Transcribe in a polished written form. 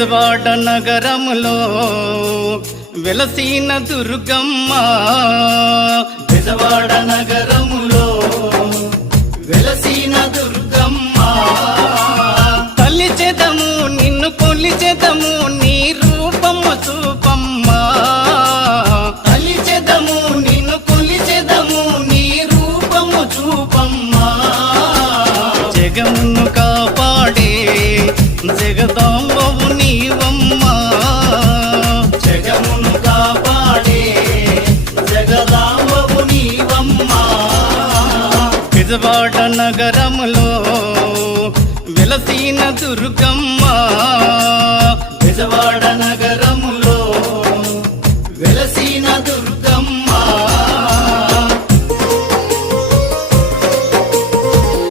బెజవాడ నగరములో వెలసిన దుర్గమ్మ, బెజవాడ నగరములో వెలసిన దుర్గమ్మ. తల్లిచెదము నిన్ను కొలిచెదము నీ రూపము చూపమ్మ, తల్లిచెదము నిన్ను కొలిచెదము నీ రూపము చూపమ్మ. జగమును కాపాడే జగదాంబవు నీవమ్మ, జగమును కాపాడే జగదాంబవు నీవమ్మ. బెజవాడ నగరములో వెలసిన దుర్గమ్మ, బెజవాడ నగరములో